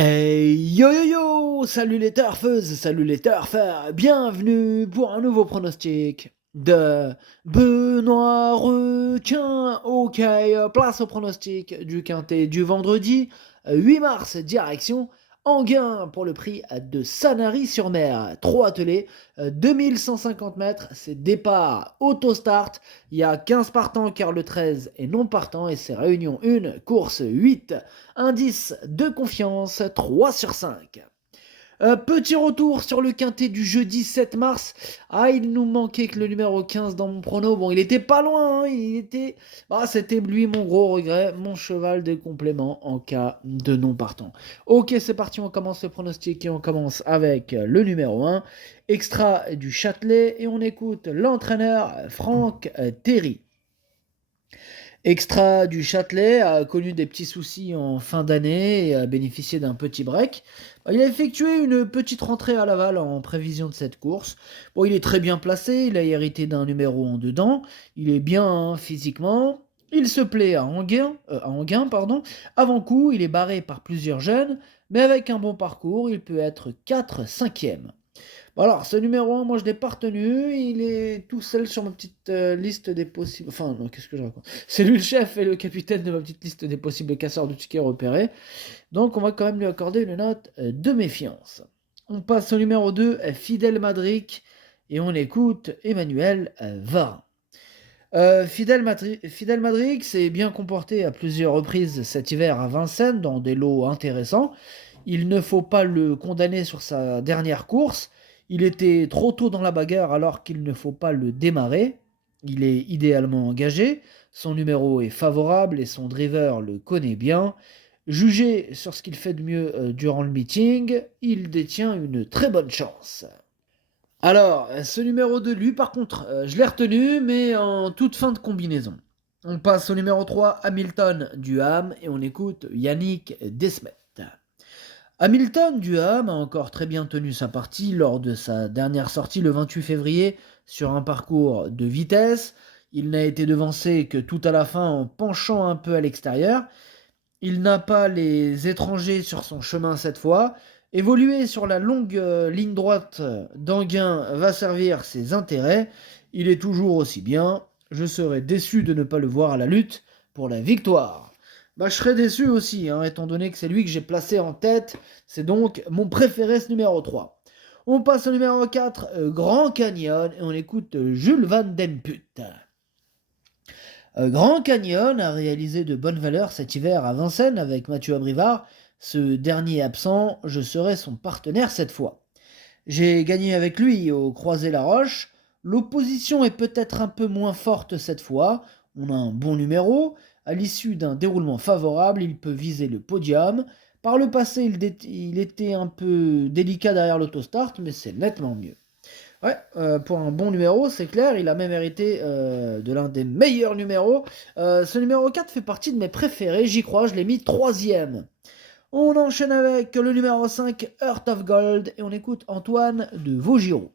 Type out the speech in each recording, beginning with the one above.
Hey yo yo yo! Salut les turfeuses, salut les turfeurs, bienvenue pour un nouveau pronostic de Benoît Requin. Ok, place au pronostic du quintet du vendredi 8 mars, direction Enghien pour le prix de Sanary-sur-Mer. 3 attelés, 2150 mètres, c'est départ auto-start. Il y a 15 partants car le 13 est non partant et c'est réunion 1, course 8. Indice de confiance 3 sur 5. Petit retour sur le quintet du jeudi 7 mars. Ah, il nous manquait que le numéro 15 dans mon prono. Bon, il était pas loin, hein, c'était lui mon gros regret, mon cheval de complément en cas de non partant. Ok, c'est parti, on commence le pronostic et on commence avec le numéro 1, extra du Châtelet, et on écoute l'entraîneur Franck Terry. Extra du Châtelet a connu des petits soucis en fin d'année et a bénéficié d'un petit break. Il a effectué une petite rentrée à Laval en prévision de cette course. Bon, il est très bien placé, il a hérité d'un numéro en dedans, il est bien physiquement, il se plaît à Enghien, pardon. Avant coup, il est barré par plusieurs jeunes, mais avec un bon parcours, il peut être 4-5e. Alors, ce numéro 1, moi je l'ai pas retenu, il est tout seul sur ma petite liste des possibles. Enfin, non, qu'est-ce que je raconte? C'est lui le chef et le capitaine de ma petite liste des possibles casseurs de tickets repérés. Donc, on va quand même lui accorder une note de méfiance. On passe au numéro 2, Fidel Madric, et on écoute Emmanuel Varin. Fidel Madric s'est bien comporté à plusieurs reprises cet hiver à Vincennes dans des lots intéressants. Il ne faut pas le condamner sur sa dernière course. Il était trop tôt dans la bagarre alors qu'il ne faut pas le démarrer. Il est idéalement engagé, son numéro est favorable et son driver le connaît bien. Jugé sur ce qu'il fait de mieux durant le meeting, il détient une très bonne chance. Alors, ce numéro 2, lui, par contre, je l'ai retenu, mais en toute fin de combinaison. On passe au numéro 3, Hamilton du Ham, et on écoute Yannick Desmet. Hamilton du Ham a encore très bien tenu sa partie lors de sa dernière sortie le 28 février sur un parcours de vitesse. Il n'a été devancé que tout à la fin en penchant un peu à l'extérieur. Il n'a pas les étrangers sur son chemin cette fois. Évoluer sur la longue ligne droite d'Enghien va servir ses intérêts. Il est toujours aussi bien. Je serais déçu de ne pas le voir à la lutte pour la victoire. Bah, je serais déçu aussi, hein, étant donné que c'est lui que j'ai placé en tête. C'est donc mon préféré, ce numéro 3. On passe au numéro 4, Grand Canyon, et on écoute Jules Van Demput. Grand Canyon a réalisé de bonnes valeurs cet hiver à Vincennes avec Mathieu Abrivard. Ce dernier absent, je serai son partenaire cette fois. J'ai gagné avec lui au Croisé-la-Roche. L'opposition est peut-être un peu moins forte cette fois. On a un bon numéro. À l'issue d'un déroulement favorable, il peut viser le podium. Par le passé, il était un peu délicat derrière l'autostart, mais c'est nettement mieux. Ouais, pour un bon numéro, c'est clair, il a même hérité de l'un des meilleurs numéros. Ce numéro 4 fait partie de mes préférés, j'y crois, je l'ai mis troisième. On enchaîne avec le numéro 5, Heart of Gold, et on écoute Antoine de Vaugirard.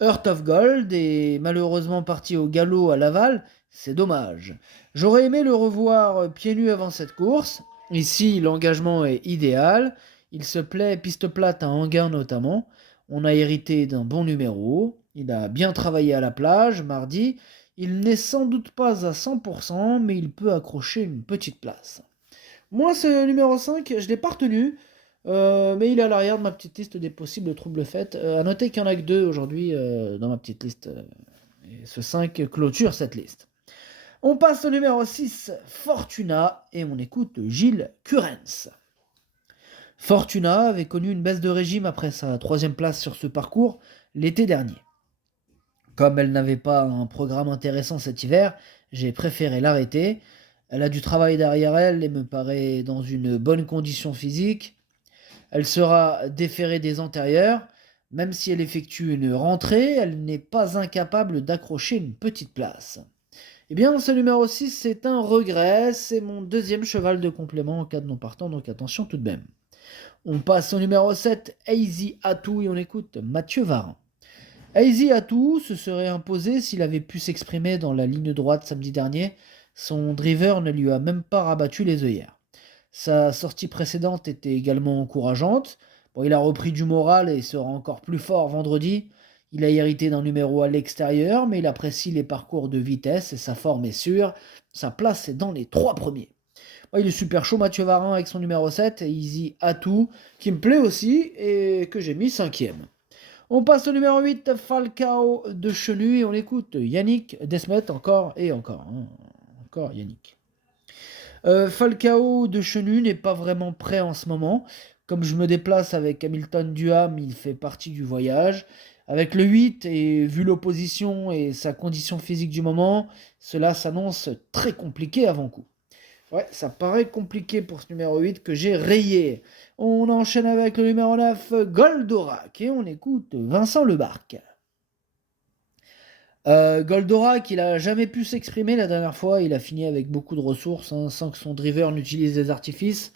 Heart of Gold est malheureusement parti au galop à Laval, c'est dommage. J'aurais aimé le revoir pieds nus avant cette course. Ici, l'engagement est idéal. Il se plaît piste plate à Enghien notamment. On a hérité d'un bon numéro. Il a bien travaillé à la plage mardi. Il n'est sans doute pas à 100%, mais il peut accrocher une petite place. Moi, ce numéro 5, je ne l'ai pas retenu, mais il est à l'arrière de ma petite liste des possibles troubles faits. À noter qu'il n'y en a que deux aujourd'hui dans ma petite liste. Et ce 5 clôture cette liste. On passe au numéro 6, Fortuna, et on écoute Gilles Curens. Fortuna avait connu une baisse de régime après sa troisième place sur ce parcours l'été dernier. Comme elle n'avait pas un programme intéressant cet hiver, j'ai préféré l'arrêter. Elle a du travail derrière elle et me paraît dans une bonne condition physique. Elle sera déférée des antérieurs. Même si elle effectue une rentrée, elle n'est pas incapable d'accrocher une petite place. Eh bien, ce numéro 6, c'est un regret. C'est mon deuxième cheval de complément en cas de non partant, donc attention tout de même. On passe au numéro 7, Easy Atou, et on écoute Mathieu Varin. Easy Atou se serait imposé s'il avait pu s'exprimer dans la ligne droite samedi dernier. Son driver ne lui a même pas rabattu les œillères. Sa sortie précédente était également encourageante. Bon, il a repris du moral et sera encore plus fort vendredi. Il a hérité d'un numéro à l'extérieur, mais il apprécie les parcours de vitesse et sa forme est sûre. Sa place est dans les 3 premiers. Ouais, il est super chaud, Mathieu Varin, avec son numéro 7, Easy Atou, qui me plaît aussi et que j'ai mis cinquième. On passe au numéro 8, Falcao de Chenu, et on écoute Yannick Desmet encore et encore. Encore Yannick. Falcao de Chenu n'est pas vraiment prêt en ce moment. Comme je me déplace avec Hamilton Duham, il fait partie du voyage. Avec le 8, et vu l'opposition et sa condition physique du moment, cela s'annonce très compliqué avant coup. Ouais, ça paraît compliqué pour ce numéro 8 que j'ai rayé. On enchaîne avec le numéro 9, Goldorak, et on écoute Vincent Lebarque. Goldorak, il n'a jamais pu s'exprimer la dernière fois, il a fini avec beaucoup de ressources, sans que son driver n'utilise des artifices.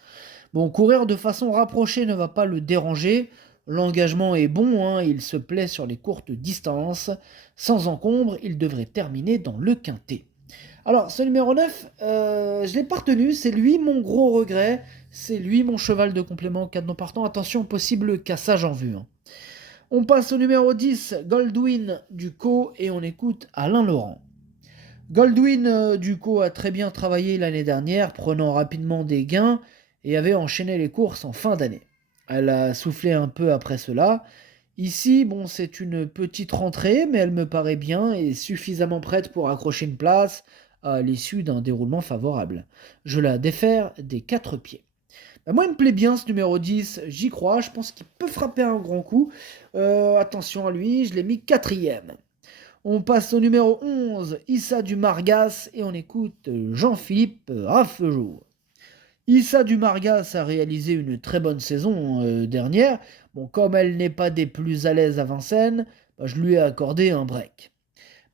Bon, courir de façon rapprochée ne va pas le déranger, l'engagement est bon, il se plaît sur les courtes distances. Sans encombre, il devrait terminer dans le quintet. Alors, ce numéro 9, je l'ai pas retenu, c'est lui mon gros regret, c'est lui mon cheval de complément, cadenas partant, attention, possible cassage en vue. On passe au numéro 10, Goldwyn Ducos, et on écoute Alain Laurent. Goldwyn Ducos a très bien travaillé l'année dernière, prenant rapidement des gains, et avait enchaîné les courses en fin d'année. Elle a soufflé un peu après cela. Ici, bon, c'est une petite rentrée, mais elle me paraît bien et suffisamment prête pour accrocher une place à l'issue d'un déroulement favorable. Je la défère des 4 pieds. Bah, moi, il me plaît bien ce numéro 10, j'y crois, je pense qu'il peut frapper un grand coup. Attention à lui, je l'ai mis quatrième. On passe au numéro 11, Issa du Margas, et on écoute Jean-Philippe Raffejour. Issa du Margas a réalisé une très bonne saison dernière. Bon, comme elle n'est pas des plus à l'aise à Vincennes, bah, je lui ai accordé un break.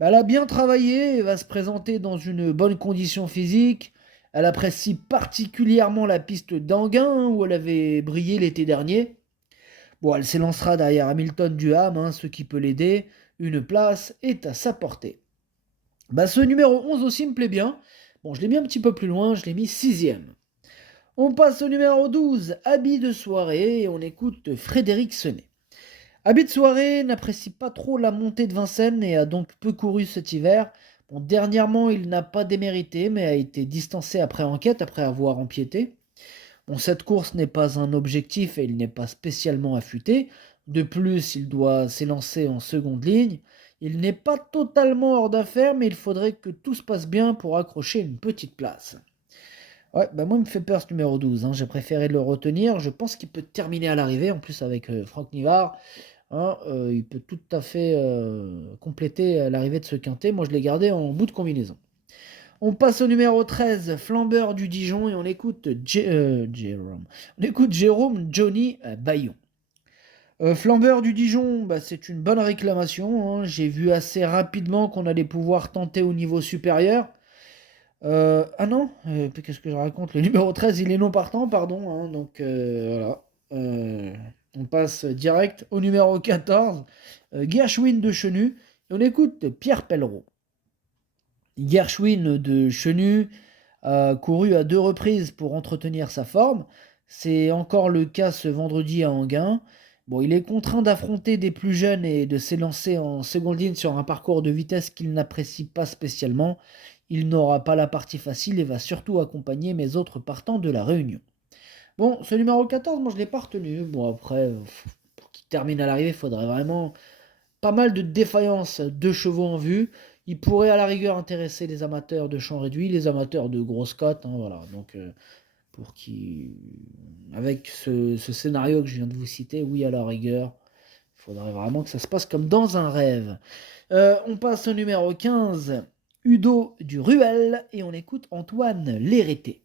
Bah, elle a bien travaillé et va se présenter dans une bonne condition physique. Elle apprécie particulièrement la piste d'Anguin, où elle avait brillé l'été dernier. Bon, elle s'élancera derrière Hamilton Duham, ce qui peut l'aider. Une place est à sa portée. Bah, ce numéro 11 aussi me plaît bien. Bon, je l'ai mis un petit peu plus loin, je l'ai mis sixième. On passe au numéro 12, Habit de soirée, et on écoute Frédéric Senet. Habit de soirée n'apprécie pas trop la montée de Vincennes et a donc peu couru cet hiver. Bon, dernièrement, il n'a pas démérité, mais a été distancé après enquête, après avoir empiété. Bon, cette course n'est pas un objectif et il n'est pas spécialement affûté. De plus, il doit s'élancer en seconde ligne. Il n'est pas totalement hors d'affaire, mais il faudrait que tout se passe bien pour accrocher une petite place. Ouais, bah moi, il me fait peur ce numéro 12. J'ai préféré le retenir. Je pense qu'il peut terminer à l'arrivée, en plus avec Franck Nivard. Il peut tout à fait compléter l'arrivée de ce quintet. Moi, je l'ai gardé en bout de combinaison. On passe au numéro 13, Flambeur du Dijon, et on écoute Jérôme. On écoute Jérôme Johnny Bayon. Flambeur du Dijon, bah, c'est une bonne réclamation. J'ai vu assez rapidement qu'on allait pouvoir tenter au niveau supérieur. Ah non, qu'est-ce que je raconte? Le numéro 13, il est non partant, pardon. Donc voilà. On passe direct au numéro 14, Gershwin de Chenu. Et on écoute Pierre Pellereau. Gershwin de Chenu a couru à 2 reprises pour entretenir sa forme. C'est encore le cas ce vendredi à Anguin. Bon, il est contraint d'affronter des plus jeunes et de s'élancer en seconde ligne sur un parcours de vitesse qu'il n'apprécie pas spécialement. Il n'aura pas la partie facile et va surtout accompagner mes autres partants de la Réunion. Bon, ce numéro 14, moi je ne l'ai pas retenu. Bon, après, pour qu'il termine à l'arrivée, il faudrait vraiment pas mal de défaillances de chevaux en vue. Il pourrait à la rigueur intéresser les amateurs de champ réduit, les amateurs de grosses cotes. Voilà. Donc, pour qui, avec ce scénario que je viens de vous citer, oui, à la rigueur, il faudrait vraiment que ça se passe comme dans un rêve. On passe au numéro 15, Udo du Ruel, et on écoute Antoine Lérêté.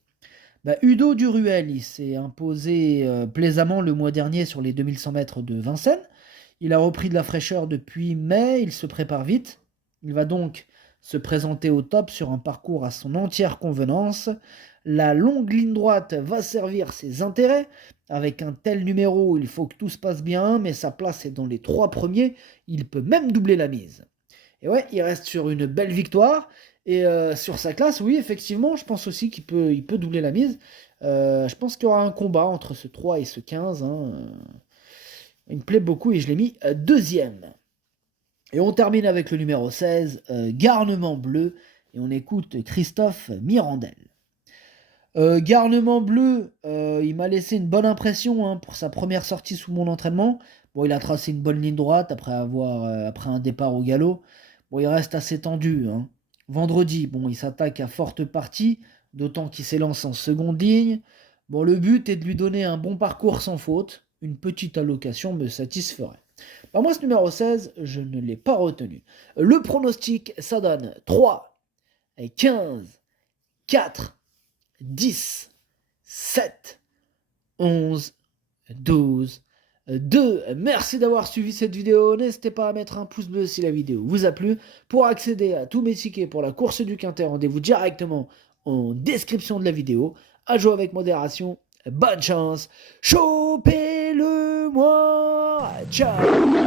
Udo du Ruel, il s'est imposé plaisamment le mois dernier sur les 2100 mètres de Vincennes. Il a repris de la fraîcheur depuis mai, il se prépare vite. Il va donc se présenter au top sur un parcours à son entière convenance. La longue ligne droite va servir ses intérêts. Avec un tel numéro, il faut que tout se passe bien, mais sa place est dans les 3 premiers. Il peut même doubler la mise. Et ouais, il reste sur une belle victoire. Et sur sa classe, oui, effectivement, je pense aussi il peut doubler la mise. Je pense qu'il y aura un combat entre ce 3 et ce 15, hein, il me plaît beaucoup et je l'ai mis deuxième. Et on termine avec le numéro 16, Garnement bleu, et on écoute Christophe Mirandel. Garnement bleu, il m'a laissé une bonne impression, hein, pour sa première sortie sous mon entraînement. Bon, il a tracé une bonne ligne droite après un départ au galop. Bon, il reste assez tendu, hein. Vendredi, bon, il s'attaque à forte partie, d'autant qu'il s'élance en seconde ligne. Bon, le but est de lui donner un bon parcours sans faute. Une petite allocation me satisferait. Bah, moi, ce numéro 16, je ne l'ai pas retenu. Le pronostic, ça donne 3, 15, 4, 10, 7, 11, 12, 2. Merci d'avoir suivi cette vidéo. N'hésitez pas à mettre un pouce bleu si la vidéo vous a plu. Pour accéder à tous mes tickets pour la course du Quintet, rendez-vous directement en description de la vidéo. À jouer avec modération. Bonne chance. Chopez-le moi. Ciao.